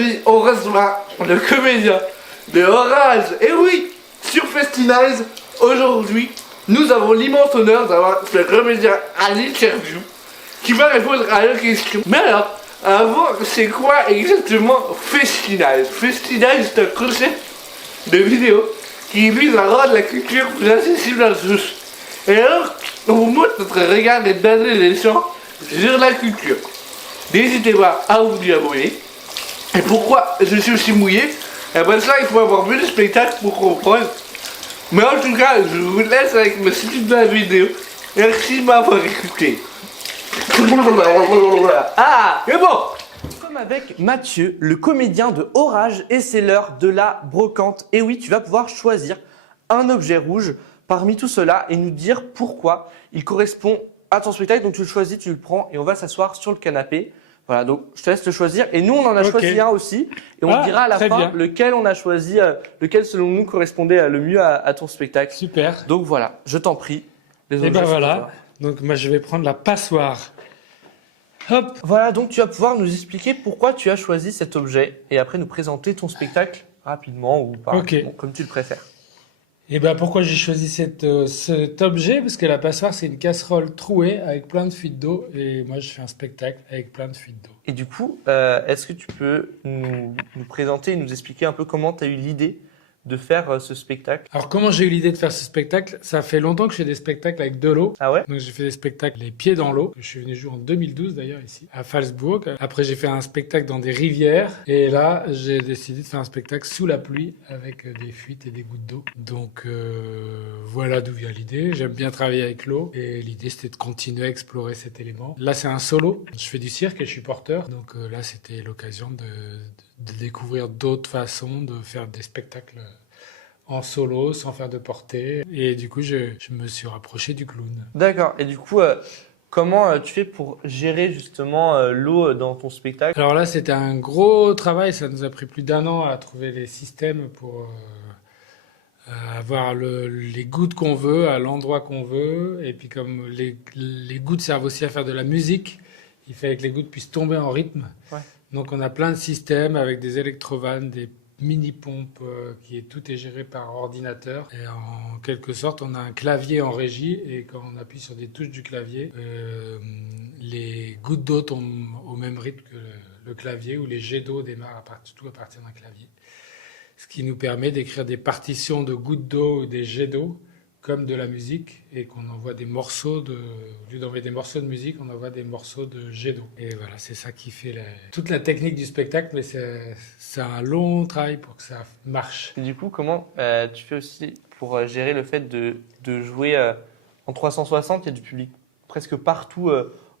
Aujourd'hui, on reçoit le comédien de Orage. Et oui, sur Festinize, aujourd'hui, nous avons l'immense honneur d'avoir le comédien Ali Cherjou qui va répondre à la question. Mais alors, avant, c'est quoi exactement Festinize? Festinize, c'est un concept de vidéo qui vise à rendre la culture plus accessible à tous. Et alors, on vous montre notre regard et donner des chants sur la culture. N'hésitez pas à vous y abonner. Et pourquoi je suis aussi mouillé? Et ben ça, il faut avoir vu le spectacle pour comprendre. Mais en tout cas, je vous laisse avec le suite de la vidéo. Merci de m'avoir écouté. Ah, c'est bon. Comme avec Mathieu, le comédien de Orage, et c'est l'heure de la brocante. Et oui, tu vas pouvoir choisir un objet rouge parmi tout cela et nous dire pourquoi il correspond à ton spectacle. Donc tu le choisis, tu le prends et on va s'asseoir sur le canapé. Voilà, donc je te laisse le choisir. Et nous, on en a choisi un aussi. Et on dira à la fin bien. lequel on a choisi, lequel selon nous correspondait le mieux à ton spectacle. Super. Donc voilà, je t'en prie. Les Et objets ben sont à voilà. toi. Donc moi je vais prendre la passoire. Hop. Voilà, donc tu vas pouvoir nous expliquer pourquoi tu as choisi cet objet et après nous présenter ton spectacle rapidement ou pas, Ok. bon, comme tu le préfères. Et ben pourquoi j'ai choisi cet objet? Parce que la passoire c'est une casserole trouée avec plein de fuites d'eau et moi je fais un spectacle avec plein de fuites d'eau. Et du coup, est-ce que tu peux nous présenter et nous expliquer un peu comment tu as eu l'idée de faire ce spectacle? Alors comment j'ai eu l'idée de faire ce spectacle? Ça fait longtemps que je fais des spectacles avec de l'eau. Ah ouais? Donc j'ai fait des spectacles les pieds dans l'eau. Je suis venu jouer en 2012 d'ailleurs ici à Falsbourg. Après j'ai fait un spectacle dans des rivières et là j'ai décidé de faire un spectacle sous la pluie avec des fuites et des gouttes d'eau. Donc voilà d'où vient l'idée. J'aime bien travailler avec l'eau et l'idée c'était de continuer à explorer cet élément. Là c'est un solo. Je fais du cirque et je suis porteur. Donc là c'était l'occasion de découvrir d'autres façons de faire des spectacles en solo, sans faire de portée. Et du coup, je me suis rapproché du clown. D'accord. Et du coup, comment tu fais pour gérer justement l'eau dans ton spectacle? Alors là, c'était un gros travail. Ça nous a pris plus d'1 an à trouver les systèmes pour avoir les gouttes qu'on veut, à l'endroit qu'on veut. Et puis comme les gouttes servent aussi à faire de la musique, il fallait que les gouttes puissent tomber en rythme. Ouais. Donc on a plein de systèmes avec des électrovannes, des mini-pompe tout est géré par ordinateur. Et en quelque sorte, on a un clavier en régie et quand on appuie sur des touches du clavier, les gouttes d'eau tombent au même rythme que le clavier ou les jets d'eau démarrent tout à partir d'un clavier. Ce qui nous permet d'écrire des partitions de gouttes d'eau ou des jets d'eau comme de la musique et qu'on envoie des morceaux au lieu d'envoyer des morceaux de musique, on envoie des morceaux de jets d'eau. Et voilà, c'est ça qui fait toute la technique du spectacle, mais c'est un long travail pour que ça marche. Et du coup, comment tu fais aussi pour gérer le fait de jouer en 360? Il y a du public presque partout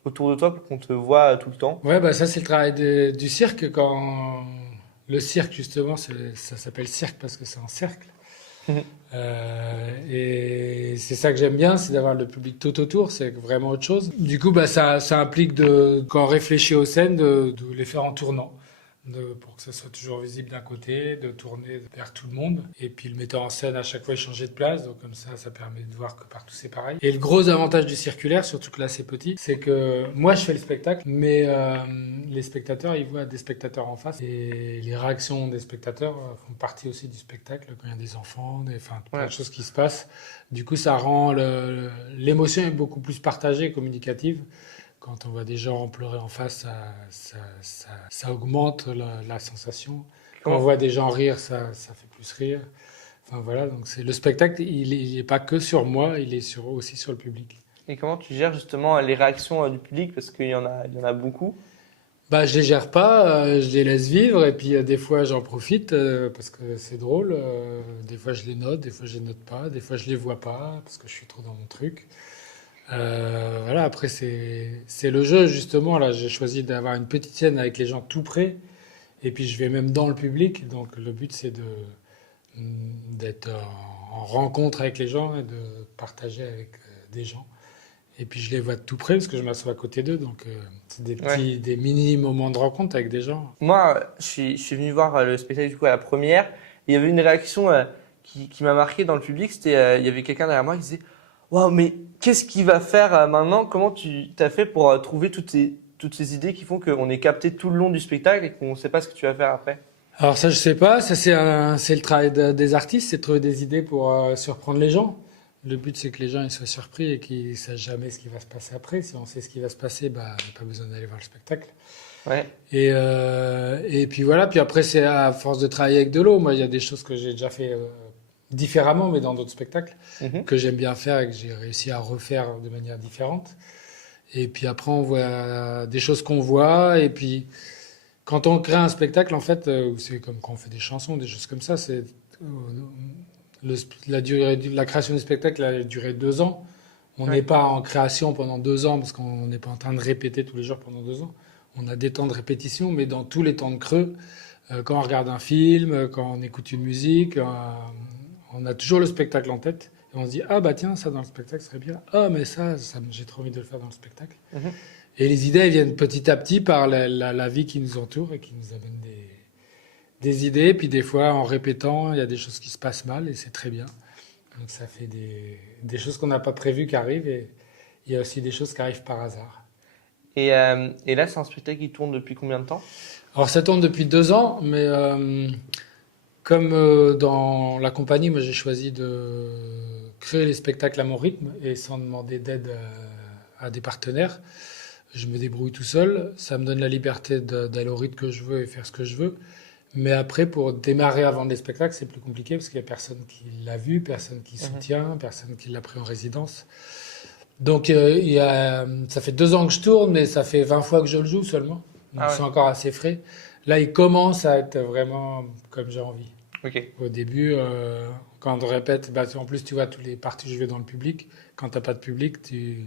autour de toi pour qu'on te voit tout le temps. Ouais, bah ça c'est le travail du cirque. Quand le cirque justement, ça s'appelle cirque parce que c'est en cercle. Et c'est ça que j'aime bien, c'est d'avoir le public tout autour, c'est vraiment autre chose. Du coup, bah, ça implique quand on réfléchit aux scènes, de les faire en tournant. Pour que ça soit toujours visible d'un côté, de tourner vers tout le monde. Et puis le metteur en scène, à chaque fois, il changeait de place. Donc comme ça permet de voir que partout, c'est pareil. Et le gros avantage du circulaire, surtout que là, c'est petit, c'est que moi, je fais le spectacle, mais les spectateurs, ils voient des spectateurs en face. Et les réactions des spectateurs font partie aussi du spectacle. Quand il y a des enfants, plein de choses qui se passent. Du coup, ça rend l'émotion est beaucoup plus partagée et communicative. Quand on voit des gens pleurer en face, ça augmente la sensation. Quand on voit des gens rire, ça fait plus rire. Enfin voilà, donc le spectacle, il n'est pas que sur moi, il est aussi sur le public. Et comment tu gères justement les réactions du public? Parce qu'il y en a beaucoup. Bah, je les gère pas, je les laisse vivre et puis des fois j'en profite parce que c'est drôle. Des fois je les note, des fois je les note pas, des fois je les vois pas parce que je suis trop dans mon truc. Voilà, après c'est le jeu justement. Là, j'ai choisi d'avoir une petite scène avec les gens tout près, et puis je vais même dans le public. Donc le but c'est d'être en rencontre avec les gens et de partager avec des gens. Et puis je les vois de tout près parce que je m'assois à côté d'eux. Donc c'est des mini moments de rencontre avec des gens. Moi, je suis venu voir le spectacle du coup à la première. Et il y avait une réaction qui m'a marqué dans le public. C'était il y avait quelqu'un derrière moi qui disait: waouh, mais qu'est-ce qu'il va faire maintenant? Comment tu t'as fait pour trouver toutes toutes ces idées qui font qu'on est capté tout le long du spectacle et qu'on ne sait pas ce que tu vas faire après? Alors ça, je sais pas. Ça, c'est le travail des artistes, c'est de trouver des idées pour surprendre les gens. Le but, c'est que les gens ils soient surpris et qu'ils ne sachent jamais ce qui va se passer après. Si on sait ce qui va se passer, bah, il n'y a pas besoin d'aller voir le spectacle. Ouais. Et puis voilà. Puis après, c'est à force de travailler avec de l'eau. Moi, il y a des choses que j'ai déjà fait différemment, mais dans d'autres spectacles, que j'aime bien faire et que j'ai réussi à refaire de manière différente. Et puis après, on voit des choses qu'on voit. Et puis, quand on crée un spectacle, en fait, c'est comme quand on fait des chansons, des choses comme ça, c'est la création du spectacle a duré 2 ans. On n'est pas en création pendant 2 ans parce qu'on n'est pas en train de répéter tous les jours pendant 2 ans. On a des temps de répétition, mais dans tous les temps de creux, quand on regarde un film, quand on écoute une musique, on a toujours le spectacle en tête. Et on se dit, ah bah tiens, ça dans le spectacle serait bien. Ah mais ça j'ai trop envie de le faire dans le spectacle. Et les idées, elles viennent petit à petit par la vie qui nous entoure et qui nous amène des idées. Puis des fois, en répétant, il y a des choses qui se passent mal et c'est très bien. Donc ça fait des choses qu'on n'a pas prévues qui arrivent et il y a aussi des choses qui arrivent par hasard. Et là, c'est un spectacle qui tourne depuis combien de temps? Alors ça tourne depuis 2 ans, mais comme dans la compagnie, moi j'ai choisi de créer les spectacles à mon rythme et sans demander d'aide à des partenaires. Je me débrouille tout seul, ça me donne la liberté d'aller au rythme que je veux et faire ce que je veux. Mais après, pour démarrer avant des spectacles, c'est plus compliqué parce qu'il n'y a personne qui l'a vu, personne qui soutient, personne qui l'a pris en résidence. Donc ça fait 2 ans que je tourne, mais ça fait 20 fois que je le joue seulement. Donc c'est encore assez frais. Là, il commence à être vraiment comme j'ai envie. Au début, quand on répète, en plus tu vois tous les parties que je vais dans le public. Quand tu n'as pas de public, tu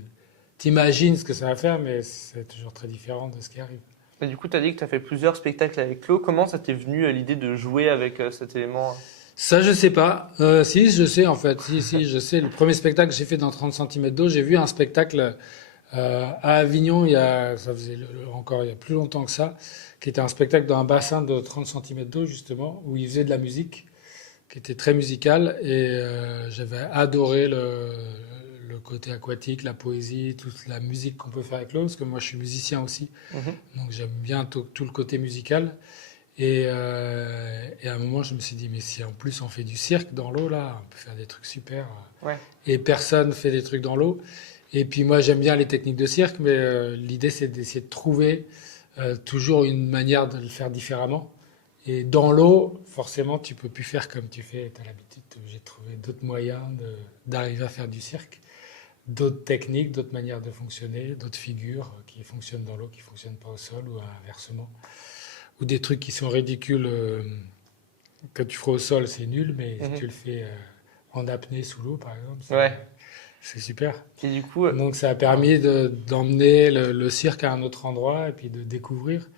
imagines ce que ça va faire, mais c'est toujours très différent de ce qui arrive. Et du coup, tu as dit que tu as fait plusieurs spectacles avec Claude. Comment ça t'est venu l'idée de jouer avec cet élément? Ça, je sais pas. Si, je sais en fait. Si, je sais. Le premier spectacle que j'ai fait dans 30 cm d'eau, j'ai vu un spectacle à Avignon, il y a plus longtemps que ça, qui était un spectacle dans un bassin de 30 cm d'eau, justement, où il faisait de la musique, qui était très musical. Et j'avais adoré le côté aquatique, la poésie, toute la musique qu'on peut faire avec l'eau, parce que moi, je suis musicien aussi. Donc, j'aime bien tout le côté musical. Et à un moment, je me suis dit, mais si en plus on fait du cirque dans l'eau, là, on peut faire des trucs super. Et personne fait des trucs dans l'eau. Et puis moi, j'aime bien les techniques de cirque, mais l'idée, c'est d'essayer de trouver toujours une manière de le faire différemment. Et dans l'eau, forcément, tu peux plus faire comme tu fais. Tu as l'habitude, tu es obligé de trouver d'autres moyens d'arriver à faire du cirque, d'autres techniques, d'autres manières de fonctionner, d'autres figures qui fonctionnent dans l'eau, qui ne fonctionnent pas au sol ou inversement. Ou des trucs qui sont ridicules que tu feras au sol, c'est nul, mais si tu le fais en apnée sous l'eau, par exemple, c'est super. Et du coup, donc ça a permis d'emmener le cirque à un autre endroit et puis de découvrir.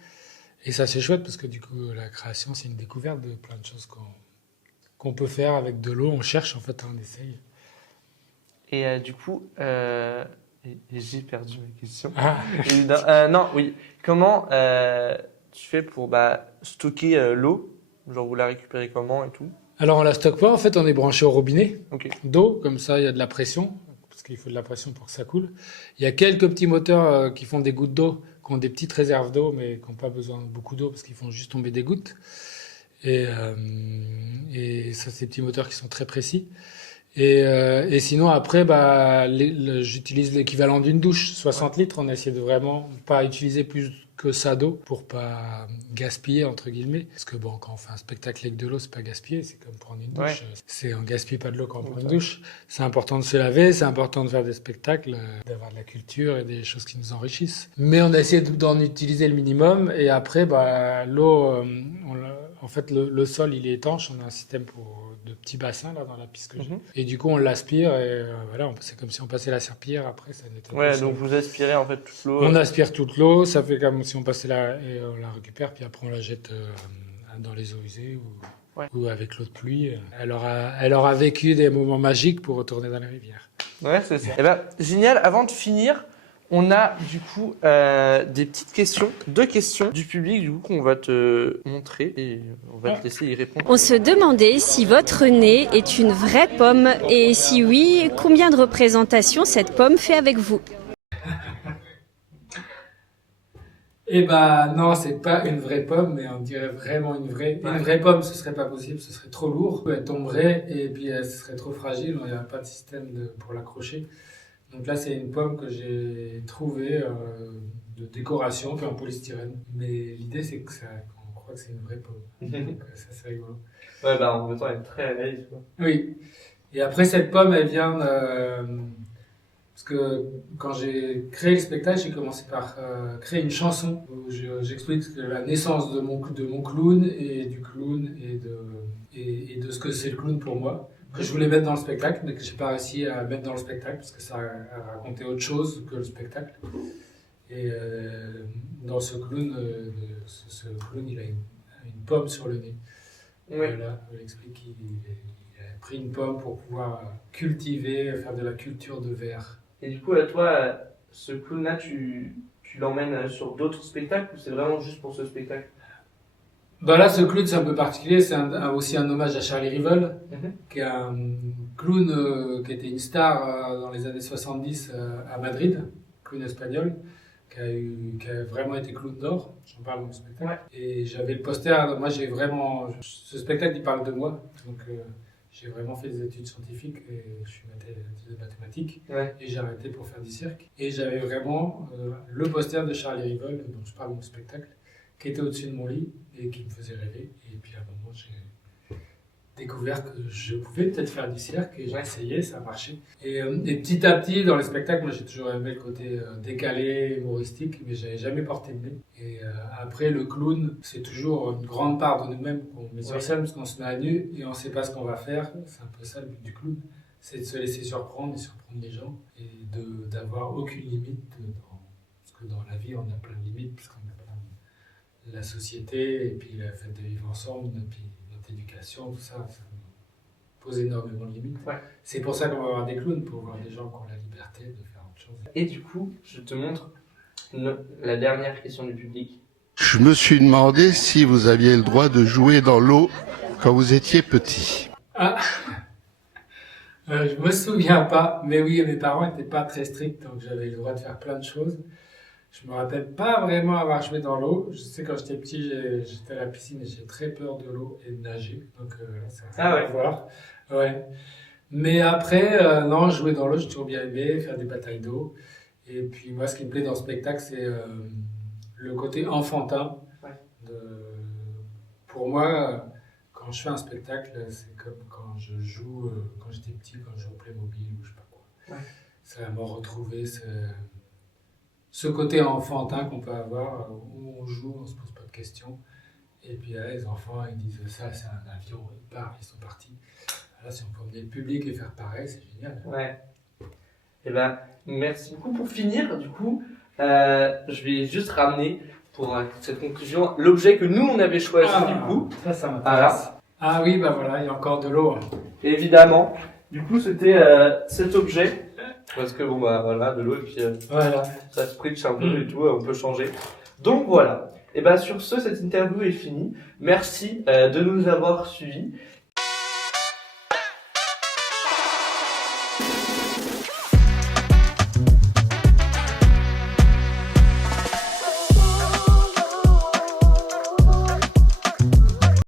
Et ça, c'est chouette parce que du coup, la création, c'est une découverte de plein de choses qu'on peut faire avec de l'eau. On cherche, en fait, on essaye. Et du coup, j'ai perdu ma question. Comment tu fais pour stocker l'eau? Genre, vous la récupérez comment et tout? Alors, on la stocke pas. En fait, on est branché au robinet d'eau. Comme ça, il y a de la pression, parce qu'il faut de la pression pour que ça coule. Il y a quelques petits moteurs qui font des gouttes d'eau, qui ont des petites réserves d'eau, mais qui n'ont pas besoin de beaucoup d'eau, parce qu'ils font juste tomber des gouttes. Et ça, c'est des petits moteurs qui sont très précis. Et sinon, après, j'utilise l'équivalent d'une douche, 60 litres. On a essayé de vraiment pas utiliser plus que ça d'eau pour pas gaspiller, entre guillemets. Parce que quand on fait un spectacle avec de l'eau, c'est pas gaspiller, c'est comme prendre une douche. On gaspille pas de l'eau quand on prend une douche. C'est important de se laver, c'est important de faire des spectacles, d'avoir de la culture et des choses qui nous enrichissent. Mais on a essayé d'en utiliser le minimum. Et après, l'eau, en fait, le sol, il est étanche. On a un système de petits bassins là dans la piste que j'ai. Et du coup, on l'aspire et c'est comme si on passait la serpillière. Après, ça nettoie. Donc vous aspirez en fait toute l'eau. On aspire toute l'eau. Ça fait comme si on passait là et on la récupère. Puis après, on la jette dans les eaux usées ou avec l'eau de pluie. Elle aura vécu des moments magiques pour retourner dans les rivières. Ouais, c'est ça. Génial. Avant de finir, on a du coup des petites questions, 2 questions du public du coup qu'on va te montrer et on va te laisser y répondre. On se demandait si votre nez est une vraie pomme et si oui, combien de représentations cette pomme fait avec vous? Eh ben non, c'est pas une vraie pomme, mais on dirait vraiment une vraie. Une vraie pomme, ce serait pas possible, ce serait trop lourd. Elle tomberait et puis ce serait trop fragile. Il n'y a pas de système pour l'accrocher. Donc là, c'est une pomme que j'ai trouvée de décoration, fait en polystyrène. Mais l'idée, c'est qu'on croit que c'est une vraie pomme. Donc ça, c'est rigolo. Ouais, bah en même temps, elle est très réaliste, quoi. Oui. Et après, cette pomme, elle vient parce que quand j'ai créé le spectacle, j'ai commencé par créer une chanson où j'explique la naissance de mon clown et du clown et de ce que c'est le clown pour moi. Que je voulais mettre dans le spectacle, mais que j'ai pas réussi à mettre dans le spectacle parce que ça racontait autre chose que le spectacle. Et dans ce clown, ce clown, il a une pomme sur le nez. Oui. Voilà, il explique qu'il a pris une pomme pour pouvoir cultiver, faire de la culture de verre. Et du coup, toi, ce clown-là, tu l'emmènes sur d'autres spectacles ou c'est vraiment juste pour ce spectacle? Bah là, ce clown, c'est un peu particulier. C'est aussi un hommage à Charlie Rivel, qui est un clown qui était une star dans les années 70 à Madrid, clown espagnol, qui a vraiment été clown d'or. J'en parle dans le spectacle. Ouais. Et j'avais le poster. Moi, ce spectacle, il parle de moi. Donc, j'ai vraiment fait des études scientifiques et je suis de mathématiques. Ouais. Et j'ai arrêté pour faire du cirque. Et j'avais vraiment le poster de Charlie Rivel, dont je parle dans le spectacle, qui était au-dessus de mon lit et qui me faisait rêver. Et puis à un moment, j'ai découvert que je pouvais peut-être faire du cirque et j'ai essayé, ça a marché. Et petit à petit, dans les spectacles, moi j'ai toujours aimé le côté décalé, humoristique, mais j'avais jamais porté de nez. Et après, le clown, c'est toujours une grande part de nous-mêmes qu'on met sur scène parce qu'on se met à nu et on sait pas ce qu'on va faire. C'est un peu ça le but du clown, c'est de se laisser surprendre et surprendre les gens et d'avoir aucune limite. Parce que dans la vie, on a plein de limites, puisqu'on a plein de la société, et puis le fait de vivre ensemble, et puis notre éducation, tout ça, ça nous pose énormément de limites. Ouais. C'est pour ça qu'on va avoir des clowns, pour voir des gens qui ont la liberté de faire autre chose. Et du coup, je te montre la dernière question du public. Je me suis demandé si vous aviez le droit de jouer dans l'eau quand vous étiez petit. Ah je me souviens pas, mais oui, mes parents n'étaient pas très stricts, donc j'avais le droit de faire plein de choses. Je me rappelle pas vraiment avoir joué dans l'eau. Je sais quand j'étais petit, j'étais à la piscine et j'ai très peur de l'eau et de nager, donc ça a rien à voir. Ouais. Mais après, non, jouer dans l'eau, j'ai toujours bien aimé, faire des batailles d'eau. Et puis moi, ce qui me plaît dans le spectacle, c'est le côté enfantin. Ouais. Pour moi, quand je fais un spectacle, c'est comme quand je joue, quand j'étais petit, quand je jouais au Playmobil ou je sais pas quoi. Ouais. C'est vraiment retrouver ce côté enfantin qu'on peut avoir, où on joue, on se pose pas de questions. Et puis là, les enfants, ils disent ça, c'est un avion, ils partent, ils sont partis. Là, si on peut emmener le public et faire pareil, c'est génial. Ouais. Et ben, merci beaucoup. Pour finir, du coup, je vais juste ramener pour cette conclusion l'objet que nous on avait choisi du coup. Ça m'intéresse. Voilà. Ah oui, bah voilà, il y a encore de l'eau. Évidemment. Du coup, c'était cet objet. Parce que bon bah voilà, de l'eau et puis Voilà. ça spritch un peu et tout, on peut changer. Donc voilà. Et ben sur ce, cette interview est finie. Merci de nous avoir suivis.